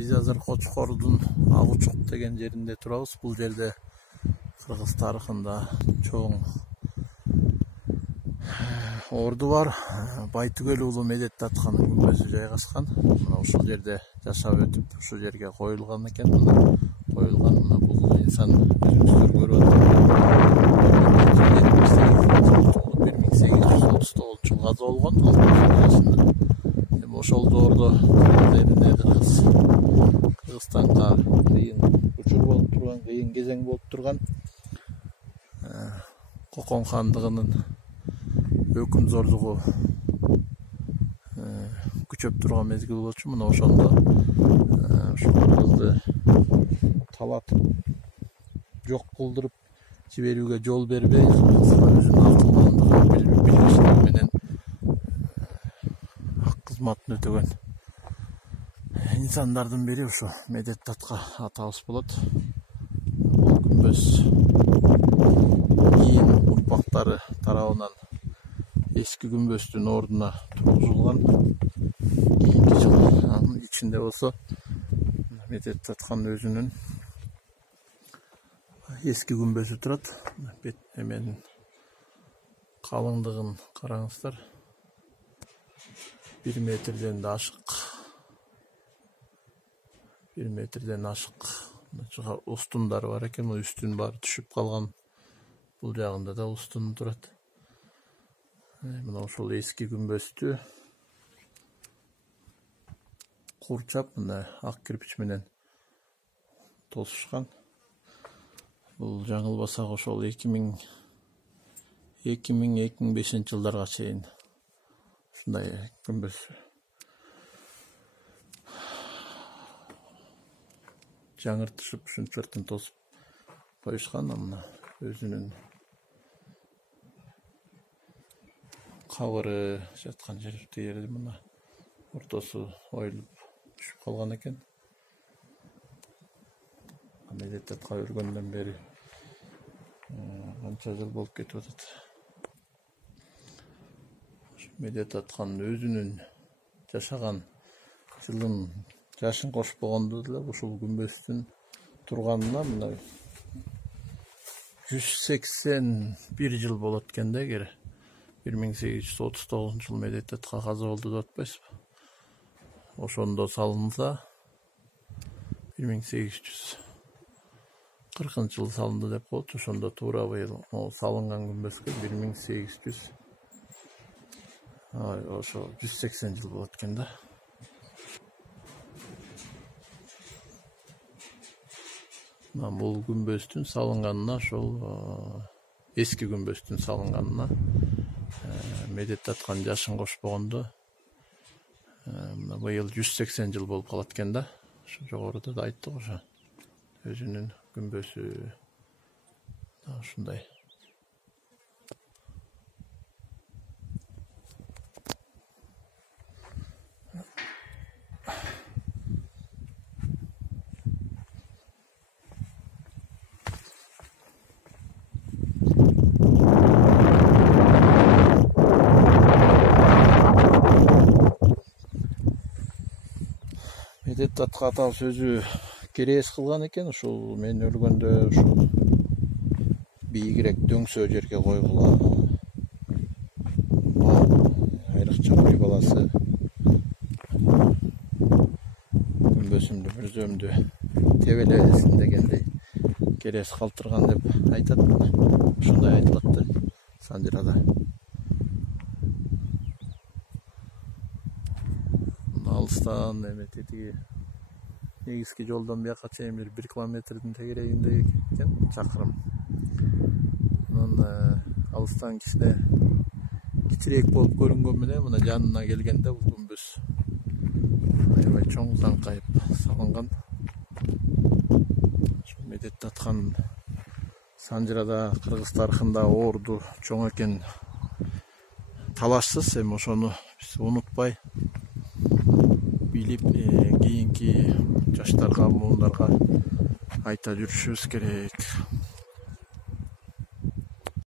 Biz азыр Кочкордун Агучук деген жеринде турабыз. Бул жерде Кыргыз тарыхында чоң орду бар. Байтүгөл уулу Медеттатканын күмбөзү жайгашкан. Мына ушул жерде жашап өтүп, ушул жерге коюлган экен. Мына коюлган, мына бул инсан өзүңүздөр көрүп атасыздар. 1839 жылы каза болгон. Эми ошол доордо Кыргызстанга кыйын учур болуп турган, кыйын кезең болуп турган Кокон хандыгынын өкүм зордугу күчөп турган мезгил болчу. Мына ошондо ушул кыргызды талатып, жок кылдырып жиберүүгө жол бербей, өзүнүн акылмандыгы билгичтиги менен ак кызматын өтөгөн инсандардын бири ушу Медеттатка атабыз болот. Күмбөз кийин урпактары тарабынан эски күмбөздүн ордуна тургузулган. Кийинки жылы анын ичинде болсо Медеттаткан өзүнүн эски күмбөзү турат. Эменин калыңдыгын караңыздар. 1 метрден да ашык. 1 метрден ашык устундары бар экен. Үстүн баары түшүп калган. Бул жагында да устун турат. Мына ошол эски күмбөздү курчап, мына ак кирпич менен тосушкан. Бул жаңылбасак ошол 2000-2005 жылдарга чейин ушундай күмбөз жаңыртышып, ушунчалыктан тосуп коюшкан. Мына өзүнүн кабыры жаткан жери мына ортосу оюлуп түшүп калган экен. Медеттатка өлгөндөн бери канча жыл болуп кетип атат. Медеттаткан өзүнүн жашаган жылын жашын кошпогондо деле ушул күмбөздүн турганына мына 181 жыл болот экен да. Эгер 1839 жылы Медеттатка каза болду деп атпайсызбы? Ошондо салынса 1840 жылы салынды деп коет. Ошондо туура быйыл салынган күмбөзгө 1800 ошо 180 жыл болот экен да. Бул күмбөздүн салынганына, ошол эски күмбөздүн салынганына Медеттаткан жашын кошпогондо мына быйыл 180 жыл болуп калат экен да. Ошо жогоруда да айттык, ошо өзүнүн күмбөзү ушундай. Медеттатка атабыз өзү керес кылган экен. Ушул мен өлгөндө ушул бийигирээк дөңсө жерге койгула. Айрыкча үй баласы күмбөзүмдү, мүрзөмдү тебелесин дегендей керес калтырган деп айтат. Ушундай айтылат да Санжырада. Алыстан эметеги негизги жолдон бияка чейин 1 километрдин тегерегинде экен, чакырым. Анан алыстан кичине кичирээк болуп көрүнгөн менен мына жанына келгенде бул күмбөз аябай чоң заңкайып салынган. Медеттаткан Санжырада Кыргыз тарыхында орду чоң экен, талашсыз. Эми ошону биз унутпай билип, кийинки жаштарга, муундарга айта жүрүшүбүз керек.